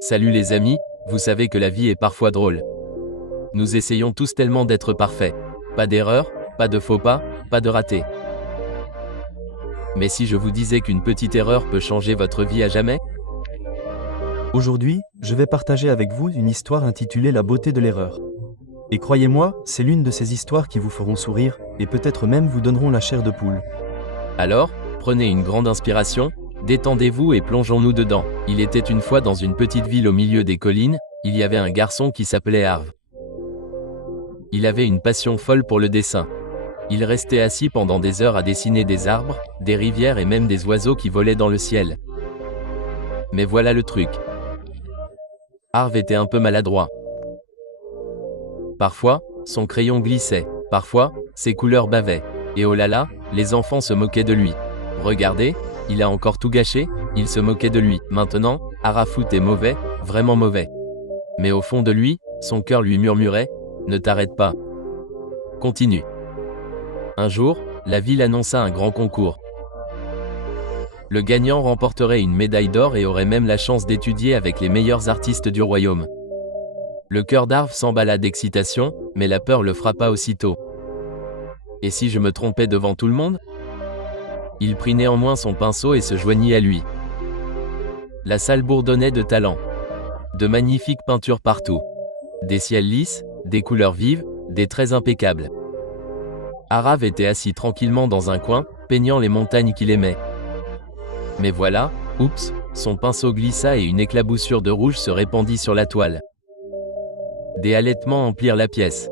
Salut les amis, vous savez que la vie est parfois drôle. Nous essayons tous tellement d'être parfaits. Pas d'erreur, pas de faux pas, pas de raté. Mais si je vous disais qu'une petite erreur peut changer votre vie à jamais? Aujourd'hui, je vais partager avec vous une histoire intitulée La beauté de l'erreur. Et croyez-moi, c'est l'une de ces histoires qui vous feront sourire, et peut-être même vous donneront la chair de poule. Alors, prenez une grande inspiration, détendez-vous et plongeons-nous dedans. Il était une fois dans une petite ville au milieu des collines, il y avait un garçon qui s'appelait Harve. Il avait une passion folle pour le dessin. Il restait assis pendant des heures à dessiner des arbres, des rivières et même des oiseaux qui volaient dans le ciel. Mais voilà le truc. Harve était un peu maladroit. Parfois, son crayon glissait, parfois, ses couleurs bavaient. Et oh là là, les enfants se moquaient de lui. Regardez, il a encore tout gâché, ils se moquaient de lui. Maintenant, Harafoot est mauvais, vraiment mauvais. Mais au fond de lui, son cœur lui murmurait, ne t'arrête pas. Continue. Un jour, la ville annonça un grand concours. Le gagnant remporterait une médaille d'or et aurait même la chance d'étudier avec les meilleurs artistes du royaume. Le cœur d'Harve s'emballa d'excitation, mais la peur le frappa aussitôt. Et si je me trompais devant tout le monde? Il prit néanmoins son pinceau et se joignit à lui. La salle bourdonnait de talent. De magnifiques peintures partout. Des ciels lisses, des couleurs vives, des traits impeccables. Harve était assis tranquillement dans un coin, peignant les montagnes qu'il aimait. Mais voilà, oups, son pinceau glissa et une éclaboussure de rouge se répandit sur la toile. Des halètements emplirent la pièce.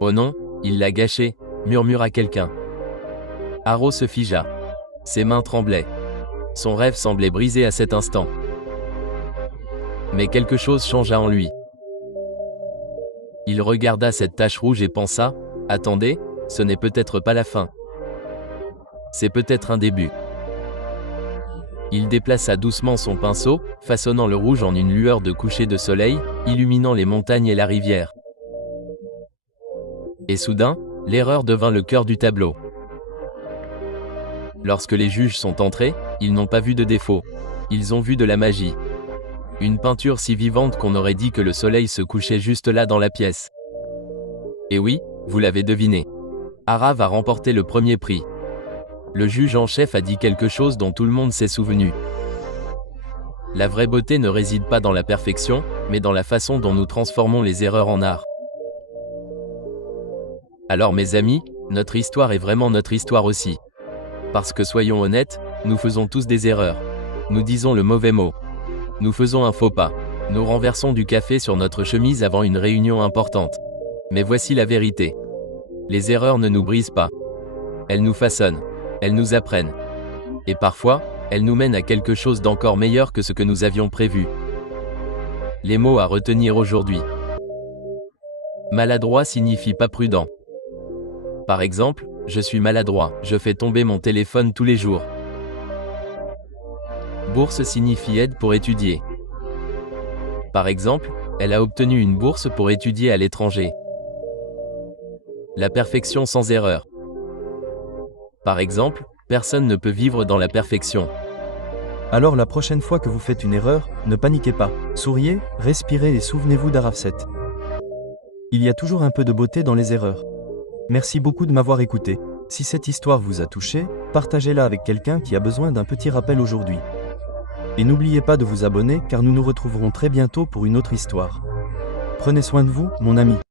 Oh non, il l'a gâché, murmura quelqu'un. Haro se figea. Ses mains tremblaient. Son rêve semblait brisé à cet instant. Mais quelque chose changea en lui. Il regarda cette tache rouge et pensa, attendez, ce n'est peut-être pas la fin. C'est peut-être un début. Il déplaça doucement son pinceau, façonnant le rouge en une lueur de coucher de soleil, illuminant les montagnes et la rivière. Et soudain, l'erreur devint le cœur du tableau. Lorsque les juges sont entrés, ils n'ont pas vu de défaut. Ils ont vu de la magie. Une peinture si vivante qu'on aurait dit que le soleil se couchait juste là dans la pièce. Et oui, vous l'avez deviné. Harve a remporté le premier prix. Le juge en chef a dit quelque chose dont tout le monde s'est souvenu. La vraie beauté ne réside pas dans la perfection, mais dans la façon dont nous transformons les erreurs en art. Alors mes amis, notre histoire est vraiment notre histoire aussi. Parce que soyons honnêtes, nous faisons tous des erreurs. Nous disons le mauvais mot. Nous faisons un faux pas. Nous renversons du café sur notre chemise avant une réunion importante. Mais voici la vérité. Les erreurs ne nous brisent pas. Elles nous façonnent. Elles nous apprennent. Et parfois, elles nous mènent à quelque chose d'encore meilleur que ce que nous avions prévu. Les mots à retenir aujourd'hui. Maladroit signifie pas prudent. Par exemple, je suis maladroit, je fais tomber mon téléphone tous les jours. Bourse signifie aide pour étudier. Par exemple, elle a obtenu une bourse pour étudier à l'étranger. La perfection sans erreur. Par exemple, personne ne peut vivre dans la perfection. Alors la prochaine fois que vous faites une erreur, ne paniquez pas, souriez, respirez et souvenez-vous d'Harafoot. Il y a toujours un peu de beauté dans les erreurs. Merci beaucoup de m'avoir écouté. Si cette histoire vous a touché, partagez-la avec quelqu'un qui a besoin d'un petit rappel aujourd'hui. Et n'oubliez pas de vous abonner car nous nous retrouverons très bientôt pour une autre histoire. Prenez soin de vous, mon ami.